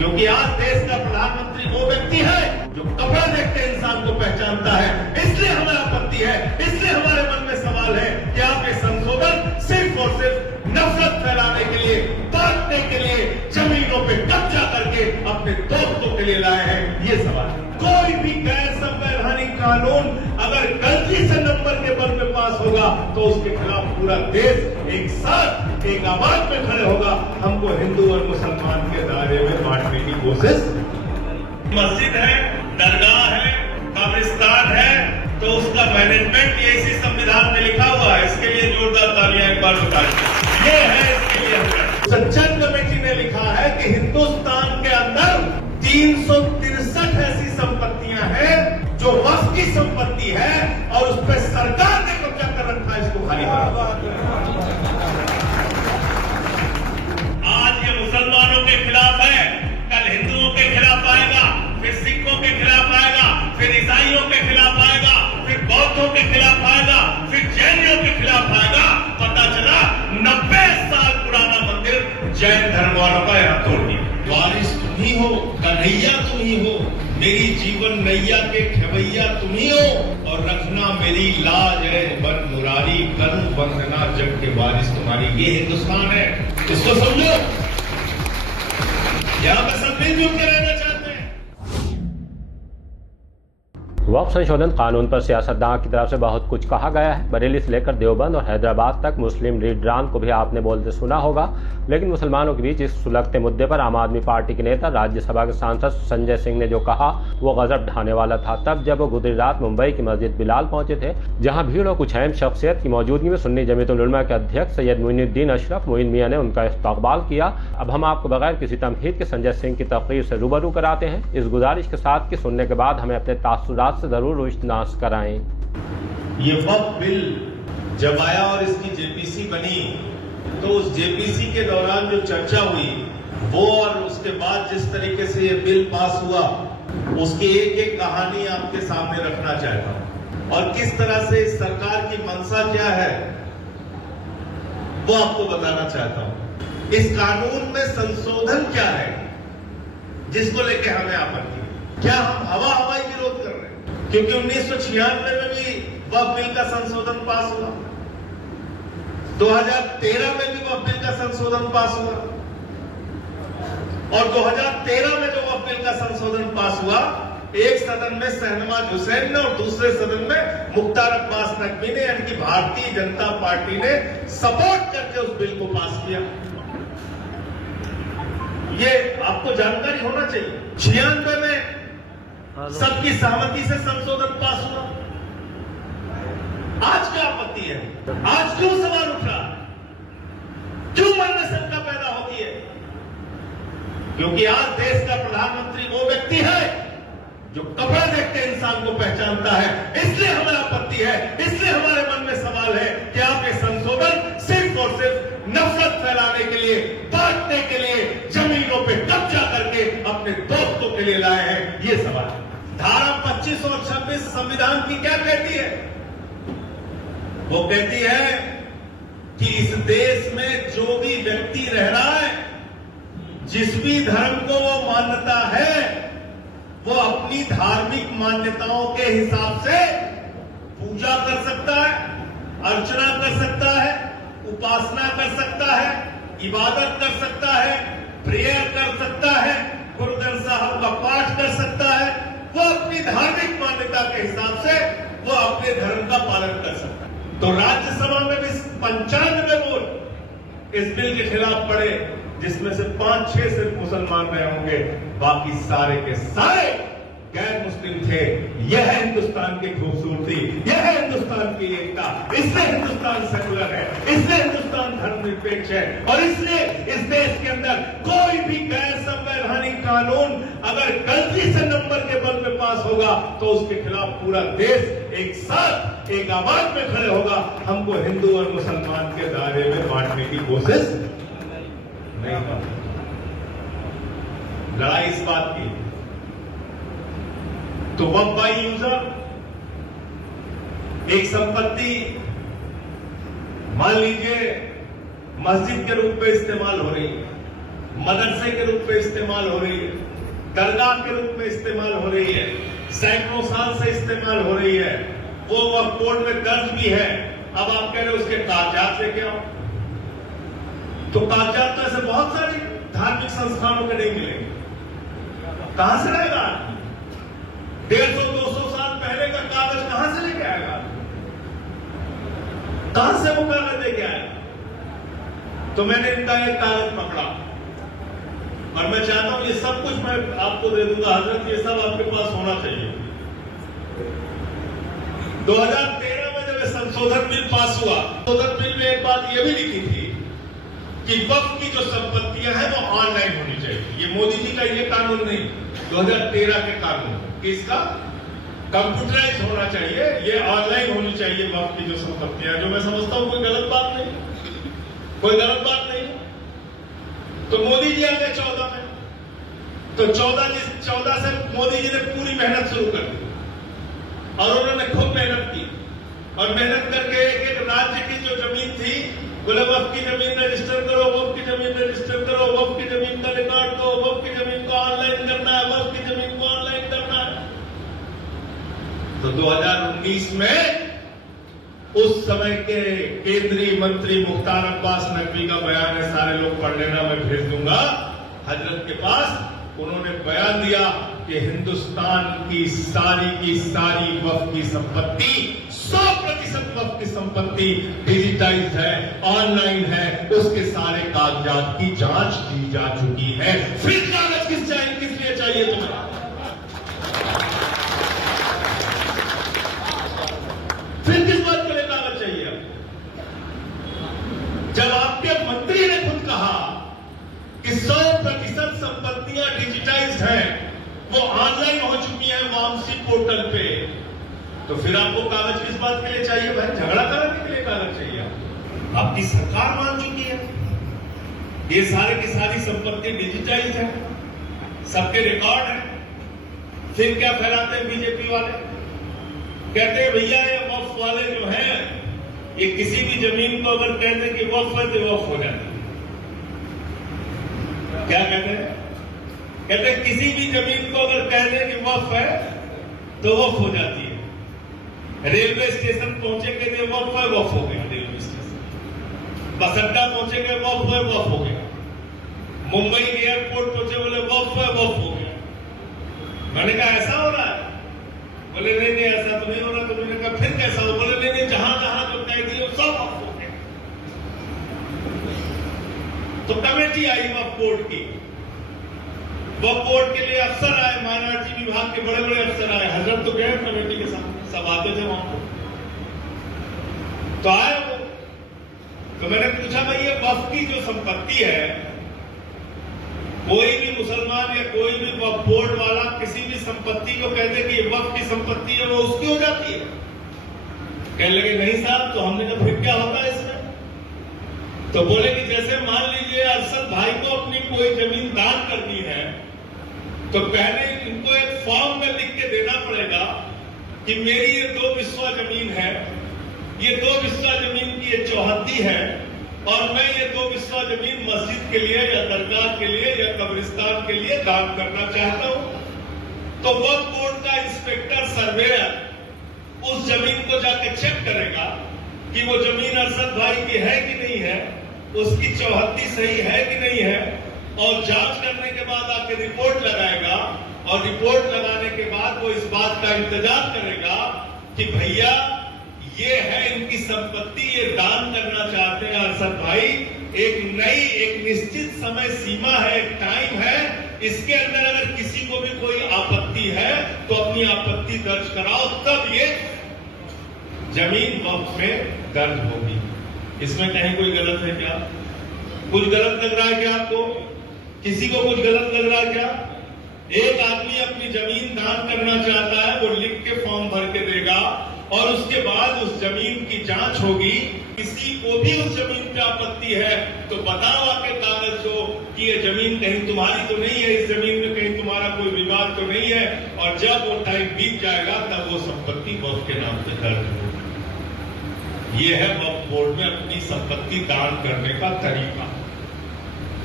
क्योंकि आज देश का प्रधानमंत्री वो व्यक्ति है जो कपड़ा देखते इंसान को पहचानता है। इसलिए हमें आपत्ति है, इसलिए हमारे मन में सवाल है कि आप ये संशोधन सिर्फ और सिर्फ नफरत फैलाने के लिए, बांटने के लिए, जमीनों पे कब्जा करके अपने दोस्तों के लिए लाए हैं। ये सवाल है। कोई भी गैर संवैधानिक कानून अगर गलती से नंबर के बल पे पास होगा तो उसके खिलाफ पूरा देश एक साथ एक आवाज में खड़े होगा। हमको हिंदू और मुसलमान के दायरे में बांटने की कोशिश। मस्जिद है, दरगाह है, कब्रिस्तान है, तो उसका मैनेजमेंट ये इसी संविधान में लिखा हुआ है। इसके लिए जोरदार तालियां एक बार बताइए। ये है इसके लिए सज्जन कमेटी ने लिखा है कि हिंदुस्तान के अंदर 363 ऐसी संपत्तियां हैं जो वक्फ की संपत्ति है और उस पर सरकार ने कब्जा कर रखा है। इसको खाली करो। आज ये मुसलमानों के खिलाफ है, कल हिंदुओं के खिलाफ आएगा, फिर सिखों के खिलाफ आएगा, फिर ईसाइयों के खिलाफ आएगा, फिर बौद्धों के खिलाफ आएगा, फिर जैनियों के खिलाफ आएगा। पता चला 90 साल पुराना मंदिर जैन धर्म वालों का यहाँ तोड़ दिया। वारिस तुम ही हो, कन्हैया तुम ही हो, मेरी जीवन नैया के खेवैया तुम ही हो, और रखना मेरी लाज है बन मुरारी, करूं वंदना जग के वारिस तुम्हारी। ये हिंदुस्तान है, इसको समझो। यहाँ पे सब मिलजुल के रहना चाहते हैं। वक्फ संशोधन कानून पर सियासतदान की तरफ से बहुत कुछ कहा गया है। बरेली से लेकर देवबंद और हैदराबाद तक मुस्लिम लीडरान को भी आपने बोलते सुना होगा, लेकिन मुसलमानों के बीच इस सुलगते मुद्दे पर आम आदमी पार्टी के नेता राज्यसभा के सांसद संजय सिंह ने जो कहा वो गजब ढाने वाला था। तब जब वो गुजरी रात मुंबई की मस्जिद बिलाल पहुंचे थे, जहां भीड़ और कुछ अहम शख्सियत की मौजूदगी में सुन्नी जमीयतुल उलमा के अध्यक्ष सैयद मोइनुद्दीन अशरफ मोइन मियां ने उनका इस्तकबाल किया। अब हम आपको बगैर किसी तमहीद के संजय सिंह की तकरीर से रूबरू कराते हैं, इस गुजारिश के साथ कि सुनने के बाद हमें अपने तासुरात से जरूर रोशनास कराएं। ये वक्फ बिल जब आया और इसकी जेपीसी बनी तो उस जेपीसी के दौरान जो चर्चा हुई वो और उसके बाद जिस तरीके से ये बिल पास हुआ उसकी एक एक कहानी आपके सामने रखना चाहता हूं, और किस तरह से इस सरकार की मंशा क्या है वो आपको बताना चाहता हूं। इस कानून में संशोधन क्या है जिसको लेके हमें आपत्ति? क्या हम हवाई विरोध कर रहे हैं? क्योंकि 1996 में भी वक्फ बिल का संशोधन पास हुआ, 2013 में भी वक्फ बिल का संशोधन पास हुआ, और 2013 में जो वक्फ बिल का संशोधन पास हुआ, एक सदन में शहनवाज हुसैन ने और दूसरे सदन में मुख्तार अब्बास नकवी ने, यानी कि भारतीय जनता पार्टी ने सपोर्ट करके उस बिल को पास किया। ये आपको जानकारी होना चाहिए। 96 में सबकी सहमति से संशोधन पास हुआ। आज क्या आपत्ति है? आज क्यों सवाल उठ रहा? क्यों मन में शंका पैदा होती है? क्योंकि आज देश का प्रधानमंत्री वो व्यक्ति है जो कपड़ा देखते इंसान को पहचानता है। इसलिए हमें आपत्ति है, इसलिए हमारे मन में सवाल है कि आप ये संशोधन सिर्फ और सिर्फ नफरत फैलाने के लिए, बांटने के लिए, जमीनों पे कब्जा करके अपने दोस्तों के लिए लाए हैं। ये सवाल है। धारा 25 और 26 संविधान की क्या कहती है? वो कहती है कि इस देश में जो भी व्यक्ति रह रहा है, जिस भी धर्म को वो मान्यता है, वो अपनी धार्मिक मान्यताओं के हिसाब से पूजा कर सकता है, अर्चना कर सकता है, उपासना कर सकता है, इबादत कर सकता है, प्रेयर कर सकता है, गुरु ग्रंथ साहब का पाठ कर सकता है। वो अपनी धार्मिक मान्यता के हिसाब से वो अपने धर्म का पालन कर सकता है। तो राज्यसभा में भी 95 वोट इस बिल के खिलाफ पड़े, जिसमें से 5-6 सिर्फ मुसलमान रहे होंगे, बाकी सारे के सारे गैर मुस्लिम थे। यह है हिंदुस्तान की खूबसूरती, यह है हिंदुस्तान की एकता। इसलिए हिंदुस्तान सेकुलर है, इसलिए हिंदुस्तान धर्मनिरपेक्ष है, और इसलिए इस देश के अंदर कोई भी गैर संवैधानिक कानून अगर गलती से नंबर के बल पे पास होगा तो उसके खिलाफ पूरा देश एक साथ एक आवाज में खड़े होगा। हमको हिंदू और मुसलमान के दायरे में बांटने की कोशिश नहीं करनी। लड़ाई इस बात की तो वक्फ बाय यूजर एक संपत्ति मान लीजिए मस्जिद के रूप में इस्तेमाल हो रही है, मदरसे के रूप में इस्तेमाल हो रही है, दरगाह के रूप में इस्तेमाल हो रही है, सैकड़ों साल से इस्तेमाल हो रही है, वो वक्फ बोर्ड में दर्ज भी है। अब आप कह रहे हो उसके कागजात लेके आओ, तो कागजात तो ऐसे बहुत सारे धार्मिक संस्थानों के नहीं मिलेंगे, कहां से रहेगा? 150-200 साल पहले का कागज कहां से लेके आएगा? कहां से वो कागज लेके आएगा? तो मैंने इनका एक कागज पकड़ा और मैं चाहता हूं ये सब कुछ मैं आपको दे दूंगा हजरत, ये सब आपके पास होना चाहिए। 2013 में जब संशोधन बिल पास हुआ, संशोधन बिल में एक बात ये भी लिखी थी कि वक्फ की जो संपत्तियां हैं वो ऑनलाइन होनी चाहिए। ये मोदी जी का ये कानून नहीं, 2013 के कानून कि इसका कंप्यूटराइज होना चाहिए, ये ऑनलाइन होनी चाहिए वक्फ की जो संपत्तियां, जो मैं समझता हूं कोई गलत बात नहीं, कोई गलत बात नहीं। तो मोदी जी आ गए 14 में, तो 14 से मोदी जी ने पूरी मेहनत शुरू कर दी और उन्होंने खूब मेहनत की और मेहनत करके एक एक राज्य की जो जमीन थी, बोले वक्फ की जमीन रजिस्टर करो, वक्फ की जमीन रजिस्टर करो, वक्फ की जमीन का रिकॉर्ड दो, वक्फ की जमीन को ऑनलाइन करना है, वक्फ की जमीन को ऑनलाइन करना है। तो 2019 में उस समय के केंद्रीय मंत्री मुख्तार अब्बास नकवी का बयान है, सारे लोग पढ़ लेना, मैं भेज दूंगा हजरत के पास। उन्होंने बयान दिया कि हिंदुस्तान की सारी वक्फ की संपत्ति 100% वक्फ की संपत्ति डिजिटाइज है, ऑनलाइन है, उसके सारे कागजात की जांच की जा चुकी है। फिर कागज किस लिए चाहिए तुम्हें? फिर किस बात के लिए कागज चाहिए? जब आपके मंत्री ने खुद कहा कि 100% संपत्तियां डिजिटाइज्ड हैं, वो ऑनलाइन हो चुकी हैं वामसी पोर्टल पे, तो फिर आपको कागज किस बात के लिए चाहिए भाई? झगड़ा करने के लिए कागज चाहिए? आपकी सरकार मान चुकी है, ये सारे की सारी संपत्ति डिजिटाइज्ड है, सबके रिकॉर्ड है। फिर क्या फैलाते हैं बीजेपी वाले? कहते हैं भैया ये वक्फ वाले जो हैं, ये किसी भी जमीन को अगर कहते हैं कि वक्फ है तो वक्फ हो जाती है। क्या कहते हैं? कहते हैं किसी भी जमीन को अगर कह दें कि वक्फ है तो वक्फ हो जाती है। रेलवे स्टेशन पहुंचेंगे तो वक्फ है, वक्फ हो गया रेलवे स्टेशन। बस अड्डा पहुंचेंगे वक्फ है, वक्फ हो गया। मुंबई एयरपोर्ट पहुंचे, बोले वक्फ है, वक्फ हो गया। मैंने कहा ऐसा हो रहा है? बोले नहीं ऐसा तो नहीं हो रहा। तो मैंने कहा फिर कैसा हो? बोले नहीं जहां जहां जो तय दिए सब वक्फ हो गया। तो कमेटी आई वक्फ बोर्ड की, वक्फ बोर्ड के लिए अफसर आए, माइनॉरिटी विभाग के बड़े बड़े अफसर आए। हजरत तो गए कमेटी के सामने, सब आते थे वहां पर, तो आए वो। तो मैंने पूछा भाई ये वक्फ की जो संपत्ति है, कोई भी मुसलमान या कोई भी वक्फ बोर्ड वाला किसी भी संपत्ति को कहते कि ये वक्फ की संपत्ति है, वो उसकी हो जाती है? कहने लगे नहीं साहब। तो हमने कहा फिर क्या होता है इसमें? तो बोले कि जैसे मान लीजिए अरशद भाई को अपनी कोई जमीन दान करनी है, तो पहले इनको एक फॉर्म में लिख के देना पड़ेगा कि मेरी ये 2 बिस्वा जमीन है, ये 2 बिस्वा जमीन की ये चौहद्दी है, और मैं ये 2 बिस्वा जमीन मस्जिद के लिए या दरगाह के लिए या कब्रिस्तान के लिए दान करना चाहता हूं। तो वक्फ बोर्ड का इंस्पेक्टर सर्वेयर उस जमीन को जाके चेक करेगा कि वो जमीन अरशद भाई की है कि नहीं है, उसकी चौहद्दी सही है कि नहीं है, और जांच करने के बाद आके रिपोर्ट लगाएगा, और रिपोर्ट लगाने के बाद वो इस बात का इंतजार करेगा कि भैया ये है इनकी संपत्ति, ये दान करना चाहते हैं अरशद भाई, एक निश्चित समय सीमा है, एक टाइम है, इसके अंदर अगर किसी को भी कोई आपत्ति है तो अपनी आपत्ति दर्ज कराओ, तब ये जमीन वक्फ में दर्ज होगी। इसमें कहीं कोई गलत है क्या? कुछ गलत लग रहा है क्या आपको? किसी को कुछ गलत लग रहा है क्या? एक आदमी अपनी जमीन दान करना चाहता है, वो लिख के फॉर्म भर के देगा, और उसके बाद उस जमीन की जांच होगी। किसी को भी उस जमीन पे आपत्ति है तो बताओ आके कागज हो कि ये जमीन कहीं तुम्हारी तो नहीं है, इस जमीन में कहीं तुम्हारा कोई विवाद तो नहीं है, और जब वो टाइम बीत जाएगा तब वो संपत्ति वक्फ के नाम पे दर्ज होगी। ये है वक्फ बोर्ड में अपनी संपत्ति दान करने का तरीका।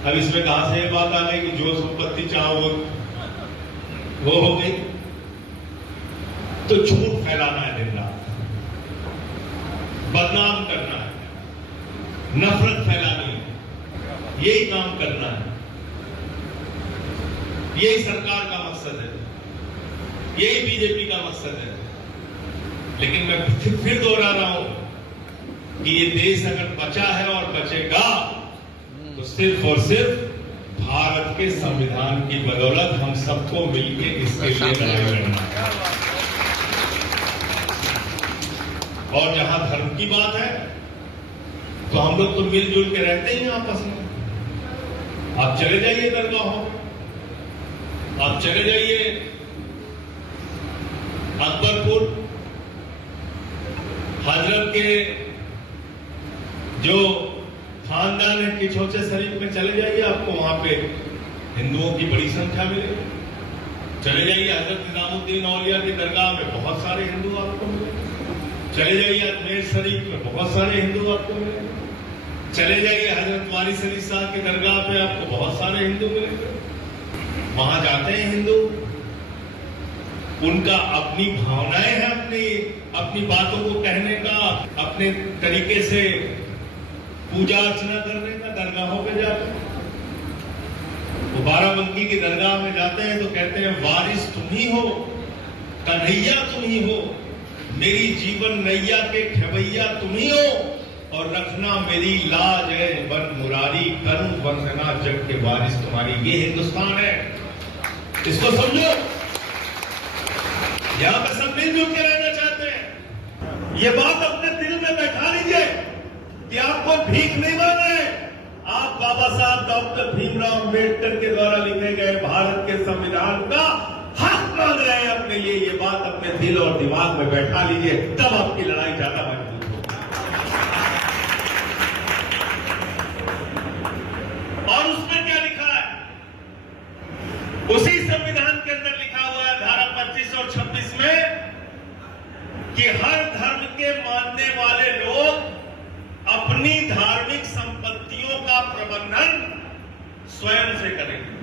अब इसमें कहां से ये बात आ गई कि जो संपत्ति चाहो वो वो हो गई। तो झूठ फैलाना है दिन रात, बदनाम करना है, नफरत फैलानी है, यही काम करना है। यही सरकार का मकसद है, यही बीजेपी का मकसद है। लेकिन मैं फिर दोहरा रहा हूं कि ये देश अगर बचा है और बचेगा तो सिर्फ और सिर्फ भारत के संविधान की बदौलत हम सबको मिलकर इसके लिए लड़ाई लड़ना है। और जहां धर्म की बात है तो हम लोग तो मिलजुल के रहते ही हैं आपस में। आप चले जाइए दरगाहों में, आप चले जाइए अकबरपुर, हजरत के जो खानदान है किछोचे शरीफ में चले जाइए, आपको वहां पे हिंदुओं की बड़ी संख्या मिलेगी। चले जाइए हजरत निजामुद्दीन औलिया की दरगाह में, बहुत सारे हिंदू आपको मिलेंगे। चले जाइए अजमेर शरीफ में, बहुत सारे हिंदू आपको मिलेंगे। चले जाइए हजरत वारिस अली साहब की दरगाह पे, आपको बहुत सारे हिंदू मिलेंगे। वहां जाते हैं हिंदू, उनका अपनी भावनाएं हैं, अपनी बातों को कहने का, अपने तरीके से पूजा अर्चना करने का दरगाहों पे जाते हैं। वो बाराबंकी की दरगाह में जाते हैं तो कहते हैं वारिस तुम ही हो, कन्हैया तुम ही हो, मेरी जीवन नैया के खेवैया तुम ही हो, और रखना मेरी लाज है बन मुरारी, करूं वंदना जग के वारिस तुम्हारी। ये हिंदुस्तान है, इसको समझो। यहां पर सब मिलजुल के रहना चाहते हैं। ये बात अपने दिल में बैठा लीजिए कि आप कोई भीख नहीं मांग रहे, आप बाबा साहब डॉक्टर भीमराव अम्बेडकर के द्वारा लिखे गए भारत के संविधान का हक मांग रहे हैं अपने लिए। ये बात अपने दिल और दिमाग में बैठा लीजिए, तब आपकी लड़ाई ज्यादा मजबूत होगी। और उसमें क्या लिखा है? उसी संविधान के अंदर लिखा हुआ है धारा 25 और 26 में कि हर धर्म के मानने वाले लोग अपनी धार्मिक संपत्तियों का प्रबंधन स्वयं से करेंगे।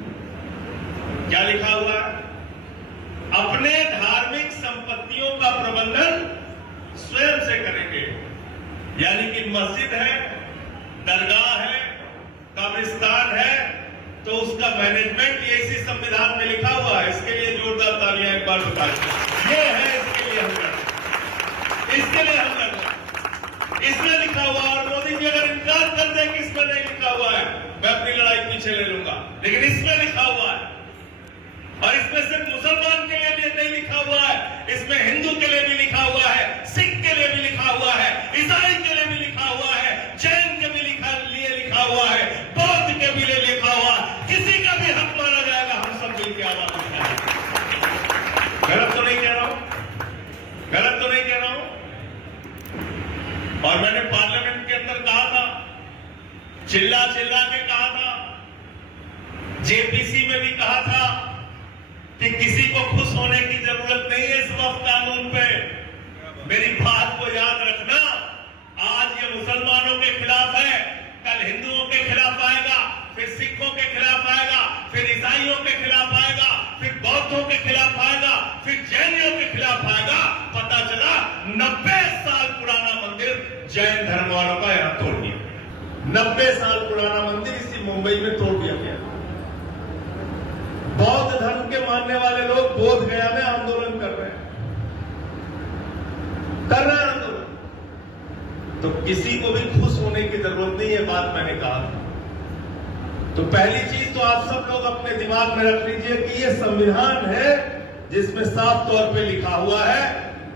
क्या लिखा हुआ है? अपने धार्मिक संपत्तियों का प्रबंधन स्वयं से करेंगे। यानी कि मस्जिद है, दरगाह है, कब्रिस्तान है, तो उसका मैनेजमेंट ये इसी संविधान में लिखा हुआ है। इसके लिए जोरदार तालियां एक बार बताइए। ये है इसके लिए हम लड़ते, इसके लिए हम लड़ते। इसमें लिखा हुआ, और मोदी जी अगर इनकार कर दे कि इसमें नहीं लिखा हुआ है, मैं अपनी लड़ाई पीछे ले लूंगा, लेकिन इसमें लिखा हुआ है। और इसमें सिर्फ मुसलमान के लिए भी नहीं लिखा हुआ है, इसमें हिंदू के लिए भी लिखा हुआ है, सिख के लिए भी लिखा हुआ है, ईसाई के लिए भी लिखा हुआ है, जैन के भी लिए लिखा हुआ है, बौद्ध के भी लिए लिखा हुआ है। किसी का भी हक माना जाएगा, हम सब मिलकर आवाज उठाएंगे। गलत तो नहीं कह रहा हूं, गलत तो नहीं कह रहा हूं। और मैंने पार्लियामेंट के अंदर कहा था, चिल्ला चिल्ला के कहा था, जेपीसी में भी कहा था कि किसी को खुश होने की जरूरत नहीं है इस वक्त कानून पे। मेरी बात को याद रखना, आज ये मुसलमानों के खिलाफ है, कल हिंदुओं के खिलाफ आएगा, फिर सिखों के खिलाफ आएगा, फिर ईसाइयों के खिलाफ आएगा, फिर बौद्धों के खिलाफ आएगा, फिर जैनियों के खिलाफ आएगा। पता चला 90 साल पुराना मंदिर जैन धर्म वालों का यहां तोड़ दिया। 90 साल पुराना मंदिर इसी मुंबई में तोड़ दिया गया। बौद्ध धर्म के मानने वाले लोग बोध गया में आंदोलन कर रहे हैं आंदोलन। तो किसी को भी खुश होने की जरूरत नहीं है, बात मैंने कहा था। तो पहली चीज तो आप सब लोग अपने दिमाग में रख लीजिए कि ये संविधान है जिसमें साफ तौर पे लिखा हुआ है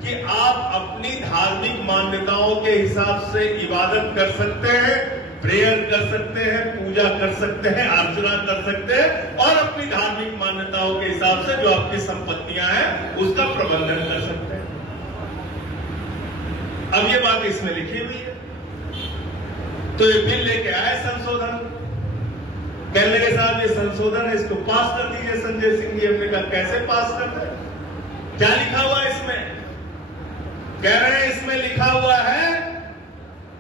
कि आप अपनी धार्मिक मान्यताओं के हिसाब से इबादत कर सकते हैं, प्रेयर कर सकते हैं, पूजा कर सकते हैं, अर्चना कर सकते हैं, और अपनी धार्मिक मान्यताओं के हिसाब से जो आपकी संपत्तियां हैं उसका प्रबंधन कर सकते हैं। अब ये बात इसमें लिखी हुई है। तो ये बिल लेके आए संशोधन, कहने के साथ ये संशोधन है, इसको पास कर दीजिए। संजय सिंह जी अपने कहा कैसे पास करते हैं? क्या लिखा हुआ है इसमें? कह रहे हैं इसमें लिखा हुआ है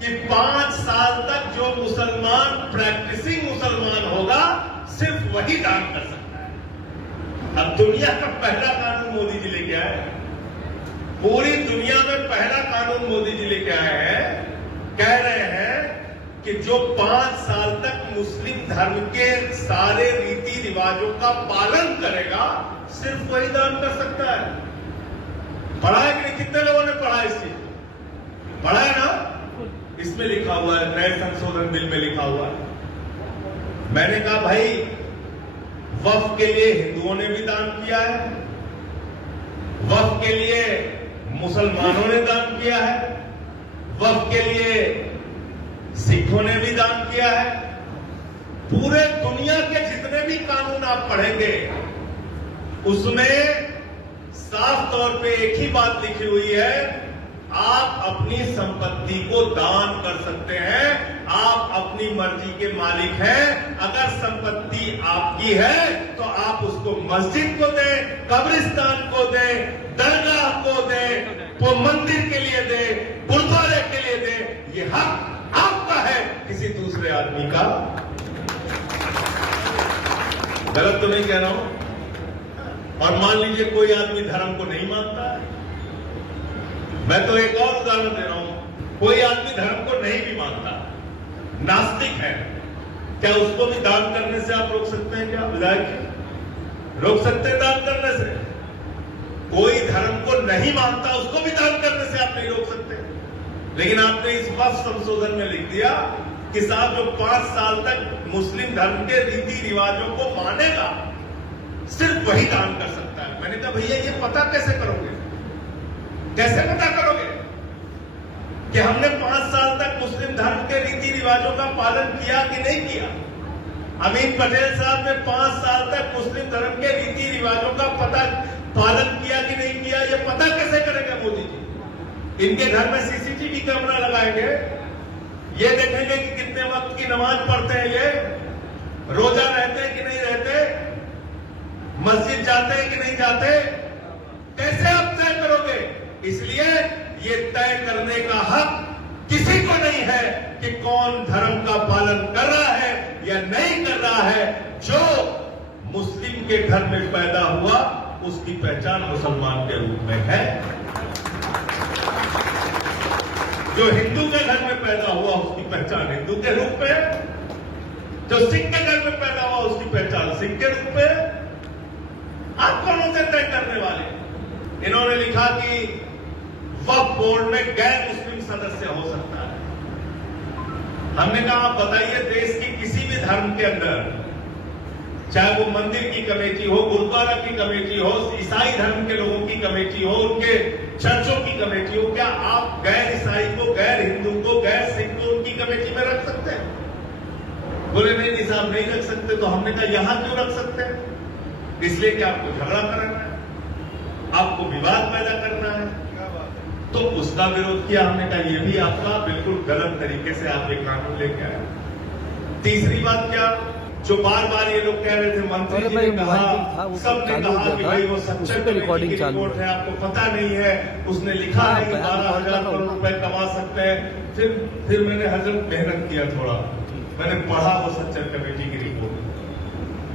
कि 5 साल तक जो मुसलमान प्रैक्टिसिंग मुसलमान होगा सिर्फ वही दान कर सकता है। अब दुनिया का पहला कानून मोदी जी लेके आए, पूरी दुनिया में पहला कानून मोदी जी लेके आए हैं। कह रहे हैं कि जो 5 साल तक मुस्लिम धर्म के सारे रीति रिवाजों का पालन करेगा सिर्फ वही दान कर सकता है। पढ़ा है कि नहीं? कितने लोगों ने पढ़ा इस चीज? पढ़ा है ना? इसमें लिखा हुआ है, नए संशोधन बिल में लिखा हुआ है। मैंने कहा भाई वक्फ के लिए हिंदुओं ने भी दान किया है, वक्फ के लिए मुसलमानों ने दान किया है, वक्फ के लिए सिखों ने भी दान किया है। पूरे दुनिया के जितने भी कानून आप पढ़ेंगे उसमें साफ तौर पे एक ही बात लिखी हुई है, आप अपनी संपत्ति को दान कर सकते हैं, आप अपनी मर्जी के मालिक हैं। अगर संपत्ति आपकी है तो आप उसको मस्जिद को दें, कब्रिस्तान को दें, दरगाह को दें, वो मंदिर के लिए दें, गुरुद्वारे के लिए दें। ये हक आपका है, किसी दूसरे आदमी का। गलत तो नहीं कह रहा हूं? और मान लीजिए कोई आदमी धर्म को नहीं मानता है, मैं तो एक और उदाहरण दे रहा हूं, कोई आदमी धर्म को नहीं भी मानता, नास्तिक है, क्या उसको भी दान करने से आप रोक सकते हैं? क्या विधायक रोक सकते हैं दान करने से? कोई धर्म को नहीं मानता उसको भी दान करने से आप नहीं रोक सकते। लेकिन आपने इस वक्फ संशोधन में लिख दिया कि साहब जो 5 साल तक मुस्लिम धर्म के रीति रिवाजों को मानेगा सिर्फ वही दान कर सकता है। मैंने कहा भैया ये पता कैसे करोगे? कैसे पता करोगे कि हमने 5 साल तक मुस्लिम धर्म के रीति रिवाजों का पालन किया कि नहीं किया? अमीन पटेल साहब ने 5 साल तक मुस्लिम धर्म के रीति रिवाजों का पालन किया कि नहीं किया, ये पता कैसे करेगा मोदी जी? इनके घर में सीसीटीवी कैमरा लगाएंगे, ये देखेंगे कि कितने वक्त की नमाज पढ़ते हैं, ये रोजा रहते हैं कि नहीं रहते, मस्जिद जाते हैं कि नहीं जाते, कैसे आप तय करोगे? इसलिए ये तय करने का हक किसी को नहीं है कि कौन धर्म का पालन कर रहा है या नहीं कर रहा है। जो मुस्लिम के घर में पैदा हुआ उसकी पहचान मुसलमान के रूप में है, जो हिंदू के घर में पैदा हुआ उसकी पहचान हिंदू के रूप में है, जो सिख के घर में पैदा हुआ उसकी पहचान सिख के रूप में है। आप कौन होते तय करने वाले? इन्होंने लिखा कि वक्फ बोर्ड में गैर मुस्लिम सदस्य हो सकता है। हमने कहा आप बताइए देश की किसी भी धर्म के अंदर, चाहे वो मंदिर की कमेटी हो, गुरुद्वारा की कमेटी हो, ईसाई धर्म के लोगों की कमेटी हो, उनके चर्चों की कमेटी हो, क्या आप गैर ईसाई को, गैर हिंदू को, गैर सिख को उनकी कमेटी में रख सकते हैं? बोले नहीं साहब नहीं रख सकते। तो हमने कहा यहां क्यों रख सकते हैं? इसलिए कि आपको झगड़ा करना है, आपको विवाद पैदा करना है, तो उसका विरोध किया। हमने कहा यह भी आपका बिल्कुल गलत तरीके से आप ये कानून लेके आए। तीसरी बात क्या, जो बार बार ये लोग कह रहे थे, मंत्री जी ने कहा, सबने कहा कि भाई वो सच्चर कमेटी की रिपोर्ट है, आपको पता नहीं है, उसने लिखा नहीं 12,000 करोड़ रुपए कमा सकते हैं। फिर मैंने हजरत मेहनत किया थोड़ा, मैंने पढ़ा वो सच्चर कमेटी की रिपोर्ट,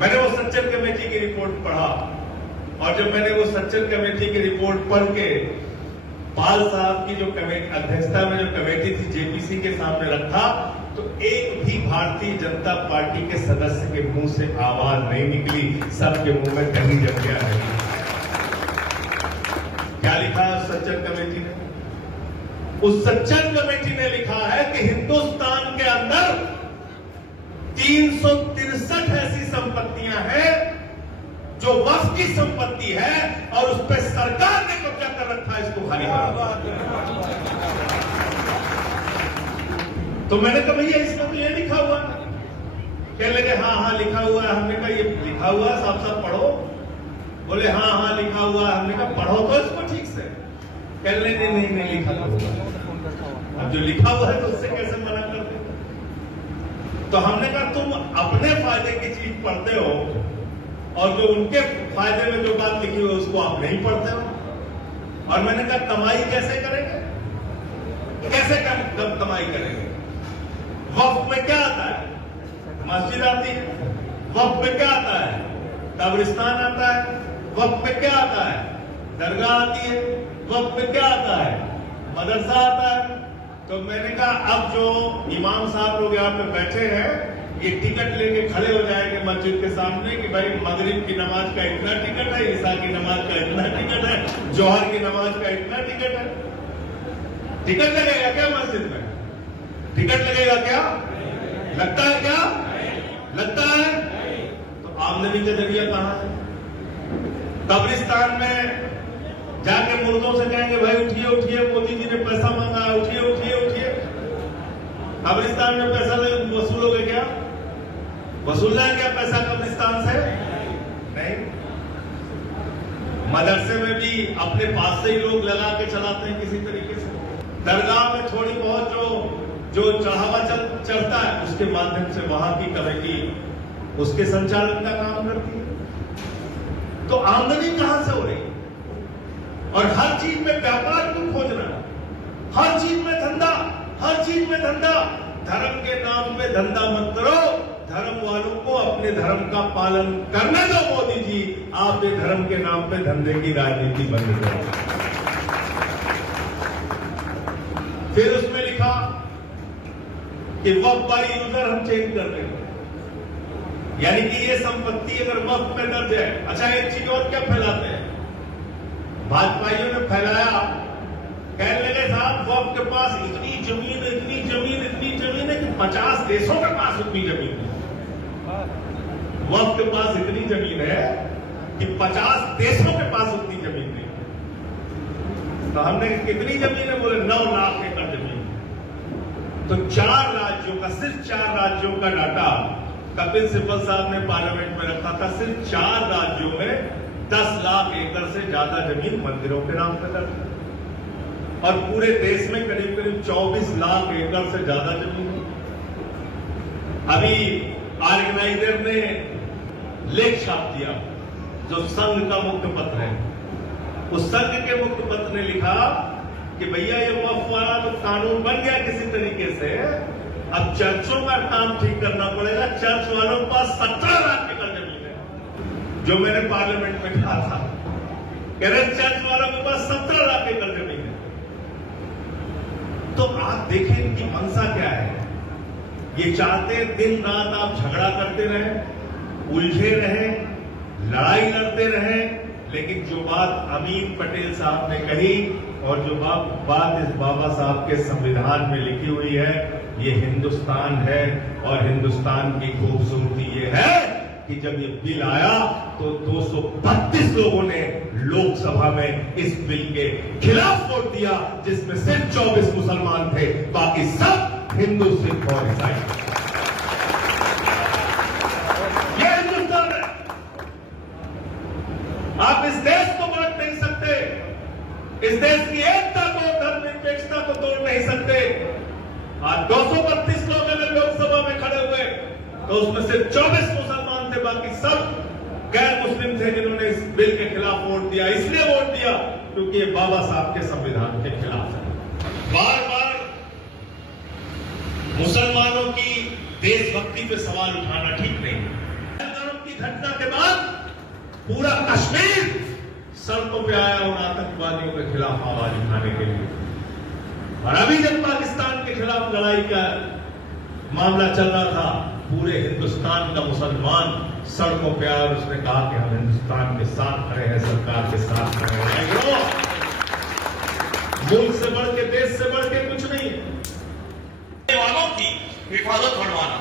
मैंने वो सच्चर कमेटी की रिपोर्ट पढ़ा, और जब मैंने वो सच्चर कमेटी की रिपोर्ट पढ़ के पाल साहब की जो कमेटी अध्यक्षता में जो कमेटी थी जेपीसी के सामने रखा, तो एक भी भारतीय जनता पार्टी के सदस्य के मुंह से आवाज नहीं निकली, सबके मुंह में दही जम गया है। क्या लिखा है उस सच्चर कमेटी ने? उस सच्चर कमेटी ने लिखा है कि हिंदुस्तान के अंदर 363 ऐसी संपत्तियां हैं जो वक्फ की संपत्ति है और उस पर सरकार ने कब्जा कर रखा है, इसको खाली करो। तो मैंने कहा भैया इसमें तो ये लिखा हुआ है। कहने लगे हाँ लिखा हुआ है। हमने कहा ये लिखा हुआ है, साफ साफ पढ़ो। बोले हाँ लिखा हुआ है। हमने कहा पढ़ो तो इसको ठीक से। कहने लगे नहीं लिखा हुआ। अब जो लिखा हुआ है तो उससे कैसे मना करते? तो हमने कहा तुम अपने फायदे की चीज पढ़ते हो और जो उनके फायदे में जो बात लिखी हुई उसको आप नहीं पढ़ते हो। और मैंने कहा कमाई कैसे करेंगे, कैसे कमाई करेंगे? वक्फ में क्या आता है? मस्जिद आती है। वक्फ में क्या आता है? कब्रिस्तान आता है, वक्त में क्या आता है? दरगाह आती है। वक्त में क्या आता है? मदरसा आता है। तो मैंने कहा अब जो इमाम साहब लोग यहाँ पे बैठे हैं, ये टिकट लेके खड़े हो जाएंगे मस्जिद के सामने कि भाई मगरिब की नमाज का इतना टिकट है, ईसा की नमाज का इतना टिकट है, जोहर की नमाज का इतना टिकट है। टिकट लगेगा क्या मस्जिद में? टिकट लगेगा क्या? लगता है क्या? लगता है? तो आमदनी का जरिया कहां है? कब्रिस्तान में जाके मुर्दों से कहेंगे भाई उठिए उठिए, मोदी जी ने पैसा मांगा है, उठिए उठिए उठिए। कब्रिस्तान में पैसा वसूलोगे क्या? वसूलना है क्या पैसा कब्रिस्तान से? नहीं। मदरसे में भी अपने पास से ही लोग लगा के चलाते हैं किसी तरीके से। दरगाह में थोड़ी बहुत जो चढ़ावा चढ़ता है, उसके माध्यम से वहां की कमेटी उसके संचालन का काम करती है। तो आमदनी कहां से हो रही? और हर चीज में व्यापार क्यों खोज रहा है? हर चीज में धंधा, हर चीज में धंधा। धर्म के नाम पे धंधा मत करो। धर्म वालों को अपने धर्म का पालन करने दो। मोदी जी, आप ये धर्म के नाम पे धंधे की राजनीति बंद करो। फिर उसमें लिखा कि वक्फ बाय यूजर हम चेंज कर देंगे, यानी कि ये संपत्ति अगर वक्फ में दर्ज है। अच्छा, एक चीज और क्या फैलाते हैं भाजपाइयों ने फैलाया, कहने लगे साहब वक्फ के पास इतनी जमीन इतनी जमीन इतनी जमीन है कि 50 देशों के पास उतनी जमीन है। वक्फ के पास इतनी जमीन है कि 50 देशों के पास उतनी जमीन नहीं। तो हमने कितनी जमीन है? बोले 9 लाख एकड़ जमीन। तो 4 राज्यों का, सिर्फ 4 राज्यों का डाटा कपिल सिब्बल साहब ने पार्लियामेंट में रखा था। सिर्फ 4 राज्यों में 10 लाख एकड़ से ज्यादा जमीन मंदिरों के नाम पर दर्ज है, और पूरे देश में करीब करीब 24 लाख एकड़ से ज्यादा जमीन है। अभी ऑर्गेनाइजर ने लेख छाप दिया, जो संघ का मुख्य पत्र है, उस संघ के मुख्य पत्र ने लिखा कि भैया ये वक्फ वाला तो कानून बन गया किसी तरीके से, अब चर्चों का काम ठीक करना पड़ेगा। चर्च वालों के पास 17 लाख एकड़ जमीन है, जो मैंने पार्लियामेंट में कहा था। कह रहे चर्च वालों के पास 17 लाख एकड़ जमीन है। तो आप देखें इनकी मंशा क्या है। ये चाहते हैं दिन रात आप झगड़ा करते रहे, उलझे रहे, लड़ाई लड़ते रहे, लेकिन जो बात अमीन पटेल साहब ने कही और जो बात इस बाबा साहब के संविधान में लिखी हुई है, ये हिंदुस्तान है। और हिंदुस्तान की खूबसूरती ये है कि जब ये बिल आया तो 232 लोगों ने लोकसभा में इस बिल के खिलाफ वोट दिया, जिसमें सिर्फ 24 मुसलमान थे, बाकी सब हिंदू, सिख और ईसाई। ये हिंदुस्तान है। आप इस देश को बांट नहीं सकते, इस देश की एकता को, धर्मनिरपेक्षता को तोड़ नहीं सकते। आज 232 लोग अगर लोकसभा में खड़े हुए तो उसमें से 24 मुसलमान थे, बाकी सब गैर मुस्लिम थे जिन्होंने इस बिल के खिलाफ वोट दिया। इसलिए वोट दिया क्योंकि ये बाबा साहब के संविधान के खिलाफ है। बार बार मुसलमानों की देशभक्ति पे सवाल उठाना ठीक नहीं है। की घटना के बाद पूरा कश्मीर सड़कों पे आया उन आतंकवादियों के खिलाफ आवाज उठाने के लिए। और अभी जब पाकिस्तान के खिलाफ लड़ाई का मामला चल रहा था, पूरे हिंदुस्तान का मुसलमान सड़कों पे आया और उसने कहा कि हम हिंदुस्तान के साथ खड़े हैं, सरकार के साथ खड़े हैं। मुल्क से बढ़ के, देश से बढ़ के कुछ नहीं है। वालों की हिफाजत फरमाना,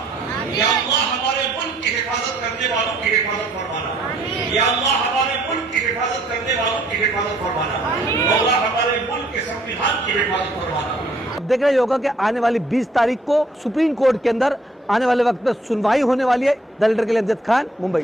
या अल्लाह हमारे मुल्क की हिफाजत करने वालों की हिफाजत फरमाना, या अल्लाह हमारे मुल्क की हिफाजत करने वालों की हिफाजत फरमाना, अल्लाह हमारे मुल्क के संविधान की हिफाजत फरमाना। अब देख रहे होगा कि आने वाली 20 तारीख को सुप्रीम कोर्ट के अंदर आने वाले वक्त में सुनवाई होने वाली है। द लीडर के लिए अमजद खान, मुंबई।